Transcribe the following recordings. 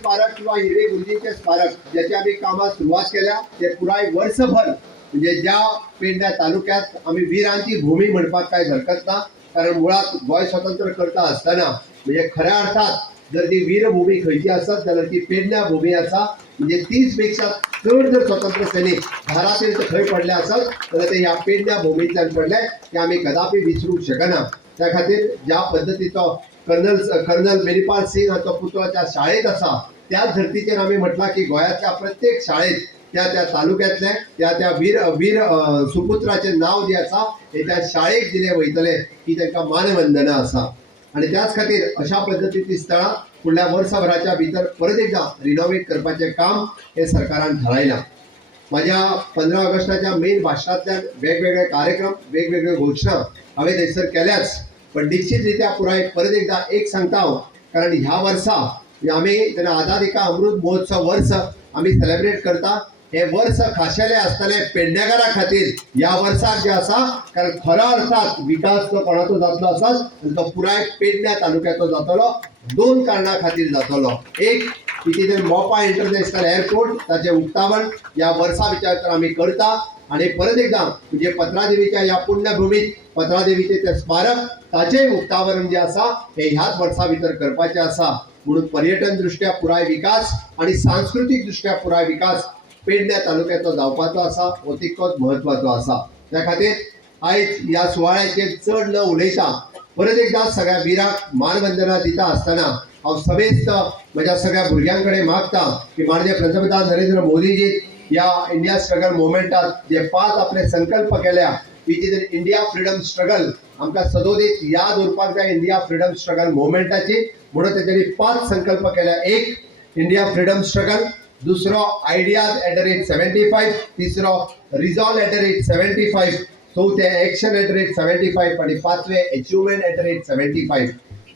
स्मारक किंवा हिरे गुरुजींचे स्मारक ज्याची आम्ही कामात सुरुवात केल्या ते पुराय वर्षभर म्हणजे ज्या पेडण्या तालुक्यात आम्ही वीरांची भूमी म्हणपाक काय हरकत ना, कारण मुळात गोय स्वतंत्र करता असताना म्हणजे खऱ्या अर्थात जर ती वीरभूमी खंयची आसत जाल्यार ती पेडण्या भूमी आसा. म्हणजे 30 पेक्षा चड जर स्वतंत्र सैनिक घरातील खंय पडले आसत जाल्यार ते ह्या पेडण्या भूमींतल्यान पडले, ते आमी कदापि विसरूंक शकना. त्या खातीर ज्या पद्दतीचो कर्नल बेनीपाल सिंग हाचो पुतळो त्या शाळेत आसा त्याच धर्तीचेर आमी म्हटलां की गोंयांतल्या प्रत्येक शाळेत त्या तालुक्यातले त्या वीर सुपुत्राचे नाव जे आसा ते त्या शाळेक दिले वयतले ही तांकां मानवंदना आसा. आणि त्याच खातीर अशा पद्दतीची स्थळां फुडल्या वर्षभराच्या भितर परत एकदा रिनोवेट करपाचें काम हे सरकारान थारायलां. माझ्या 15 ऑगस्टाच्या मेन भाशणांतल्यान वेगवेगळे कार्यक्रम वेगवेगळ्यो घोशणा हांवें थंयसर केल्याच, पण निश्चितरित्या पुराय परत एकदा एक सांगता हांव, कारण ह्या वर्सा आमी जेन्ना आझादी का अमृत महोत्सव वर्स आमी सेलिब्रेट करता, हे वर्स खाशेले आसतले पेडणेकारां खातीर ह्या वर्साक जे आसा, कारण खऱ्या अर्थात विकास जो कोणाचो जातलो आसत तो पुराय पेडण्या तालुक्याचो जातलो. 2 कारणां खातीर जातलो. एक, इथे मोपा इंटरनॅशनल एअरपोर्ट ताचे उक्तावण ह्या वर्सा भितर आमी करता, आणि परत एकदा म्हणजे पत्रादेवीच्या ह्या पुण्यभूमीत पत्रादेवीचे ते स्मारक ताचेय उक्तावरण जे आसा हे ह्याच वर्सा भितर करपाचें आसा. म्हणून पर्यटन दृष्ट्या पुराय विकास आणि सांस्कृतिक दृष्ट्या पुराय विकास पेडण्या तालुक्याचो जावपाचो आसा, हो तितकोच म्हत्वाचो आसा. त्या खातीर आयज ह्या सुवाळ्याचेर चड न उलयता परत एकदा सगळ्या वीरांक मानवंदना दिता आसतना हांव समेस्त म्हज्या सगळ्या भुरग्यां कडेन मागता की माननीय पंतप्रधान नरेंद्र मोदीजी या इंडिया स्ट्रगल मुवमेंटात जे 5 आपले संकल्प केल्या, which is India freedom struggle, आमकां सदोदीत याद उरपाक जाय इंडिया फ्रीडम स्ट्रगल मुवमेंटाची. म्हणून तेच्यांनी 5 संकल्प केल्या. एक, इंडिया फ्रीडम स्ट्रगल. दुसरो, ideas@75. तिसरो, resolve@75. चौथे, action@75. आणि 5वे, achievement@75.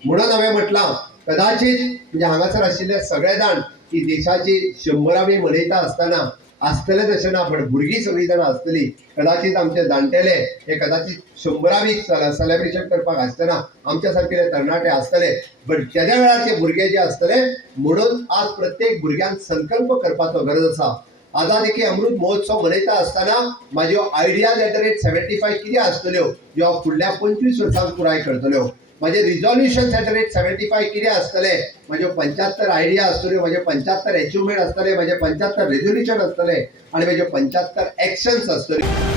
म्हणून हांवें म्हटलां कदाचित म्हणजे हांगासर आशिल्ले सगळे जाण की देशाची 100वी मनयता आसतना आसतले तशें ना, पण भुरगीं सगळीं जाणां आसतलीं. कदाचित आमचे जाणटेले हे कदाचित 100वी सेलिब्रेशन करपाक आसतना आमच्या सारकेले तरणाटे आसतले, बट तेद्या वेळारचे भुरगे जे आसतले. म्हणून आज प्रत्येक भुरग्यान संकल्प करपाचो गरज आसा. आझादी के अमृत महोत्सव मनयता आसतना म्हाज्यो ideas@75 कितें आसतल्यो ज्यो हांव फुडल्या 25 वर्सांत पुराय करतल्यो. माझे रिझॉल्युशन्स@75 कितें आसतले, म्हाज्यो 75 आयडिया आसतल्यो, म्हाजे 75 अचिव्हमेंट आसतले, म्हाजे 75 रेझोल्युशन आसतले, आणि म्हाजे 75 एक्शन्स आसतल्यो.